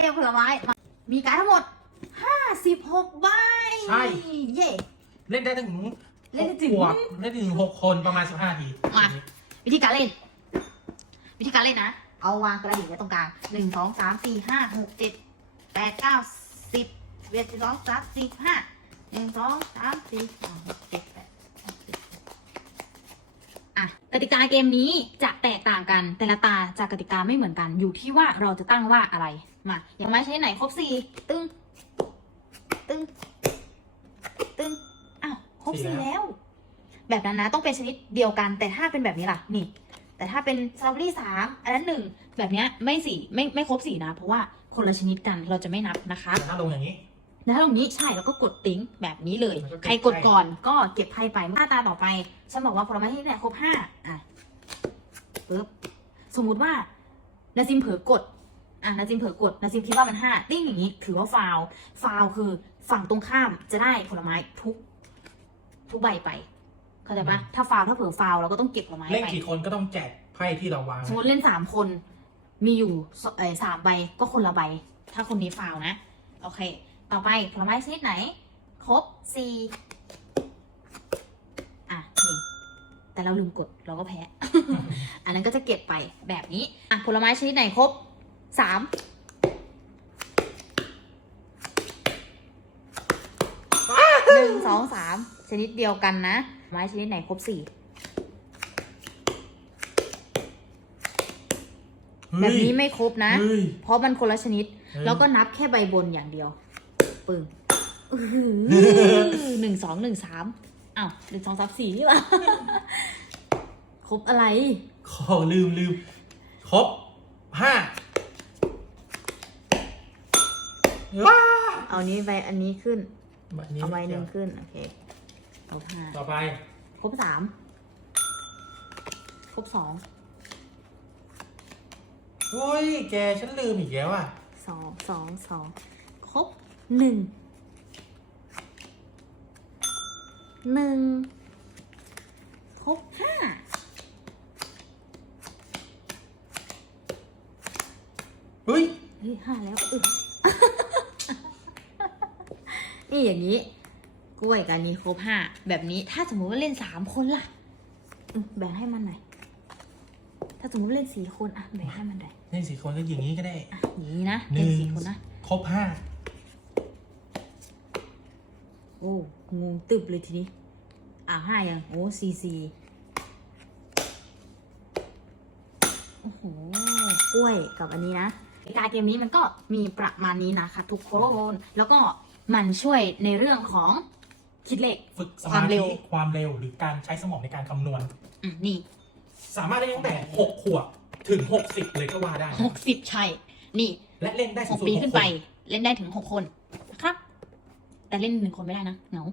เอผลไม้มามีการดทั้งหมด 56 ใบใช่ เย่ เล่นได้ถึงเล่นได้ถึง หกขวบเล่นได้ถึงหกคนประมาณสิบห้าทีมาวิธีการเล่น วิธีการเล่นนะ เอาวางกระดิ่งไว้ตรงกลางหนึ่งสองสามสี่ห้าหกเจ็ดแปดเก้าสิบเอ็ดสิบสองสามสี่ห้าหนึ่งสองสามสี่ห้าหกเจ็ดแปดเก้าสิบอะกติกาเกมนี้จะแตกต่างกัน แต่ละตาจากกติกาไม่เหมือนกันอยู่ที่ว่าเราจะตั้งว่าอะไร มาอย่างไม้ใช้ไหนครบสี่ตึ้งตึ้งตึ้งอ้าวครบสี่แล้ว แบบนั้นนะต้องเป็นชนิดเดียวกัน แต่ถ้าเป็นแบบนี้ล่ะนี่ แต่ถ้าเป็นสตรอเบอรี่สามอันนั้นหนึ่งแบบเนี้ยไม่สี่ไม่ไม่ครบสี่นะ เพราะว่าคนละชนิดกันเราจะไม่นับนะคะแต่ถ้าลงอย่างนี้แล้วตรงนี้ใช่แล้วก็กดติ้งแบบนี้เลยแล้วก็เก็บใครกดไพ่ก่อนก็เก็บไพ่ไปหน้าตาต่อไปฉันบอกว่าผลไม้ที่ไหนครบห้าอะปึ๊บสมมุติว่านาซิมเผลอกด อะนาซิมเผลอกดนาซิมคิดว่ามันห้าติ้งอย่างนี้ ถือว่าฟาวล์ฟาวล์คือฝั่งตรงข้ามจะได้ผลไม้ทุก ทุกใบไป เข้าใจปะถ้าฟาวล์ถ้าเผลอฟาวล์เราก็ต้องเก็บผลไม้เล่นไปกี่คนก็ต้องแจกไพ่ที่เราวาง สมมติเล่นสามคน มีอยู่สเออสามใบก็คนละใบ ถ้าคนนี้ฟาวล์นะ โอเค ต่อไปผลไม้ชนิดไหน ครบสี่อะนี่แต่เราลืมกดเราก็แพ้ อันนั้นก็จะเก็บไปแบบนี้ อะผลไม้ชนิดไหนครบ สามหนึ่งสองสามชนิดเดียวกันนะผลไม้ชนิดไหนครบสี่แบเฮ้บยนี้ไม่ครบนะเฮ้ยเพราะมันคนละชนิดเฮ้ยแล้วก็นับแค่ใบบนอย่างเดียว ปึ้งอื้อหือหนึ่งสองหนึ่งสามอ้าวหนึ่งสองสามสี่นี่หวะครบอะไร ขอลืมลืม ครบห้า ว้าเอานี้ใบอันนี้ขึ้นใบนี้เอาใบหนึ่งขึ้น โอเคครบห้าต่อไป ครบสาม ครบสองอุ้ย แกฉันลืมอีกแล้วอะสองสองสองครบหนึ่ง หนึ่ง ครบห้าเฮ้ย เฮ้ยห้าแล้วอึ นี่อย่างนี้ กล้วยกับอันนี้ครบห้าแบบนี้ถ้าสมมติว่าเล่นสามคนล่ะอืมแบ่งให้มันหน่อยถ้าสมมติว่าเล่นสี่คนอะแบ่งให้มันหน่อยเล่นสี่คนก็อย่างนี้ก็ได้อะอย่างนี้นะหเล่นึ่นงสี่คนนะครบห้าโอ้งงตึบเลยทีนี้อ่าห้ายังโอ้สี่สี่โอ้โหกล้วยกับอันนี้นะการเกมนี้มันก็มีประมาณนี้นะคะทุกคนแล้วก็ มันช่วยในเรื่องของคิดเลข ฝึกสความามเร็ธิว ความเร็วหรือการใช้สมองในการคำนวณ อืมนี่สามารถเล่นตั้งแต่หกขวบถึงหกสิบเลยก็ว่าได้ หกสิบใช่ นี่และเล่นได้หสูงกสุดปีหกขึ้นคไปนเล่นได้ถึงหกคนนะครับ แต่เล่นหนึ่งคนไม่ได้นะเหงา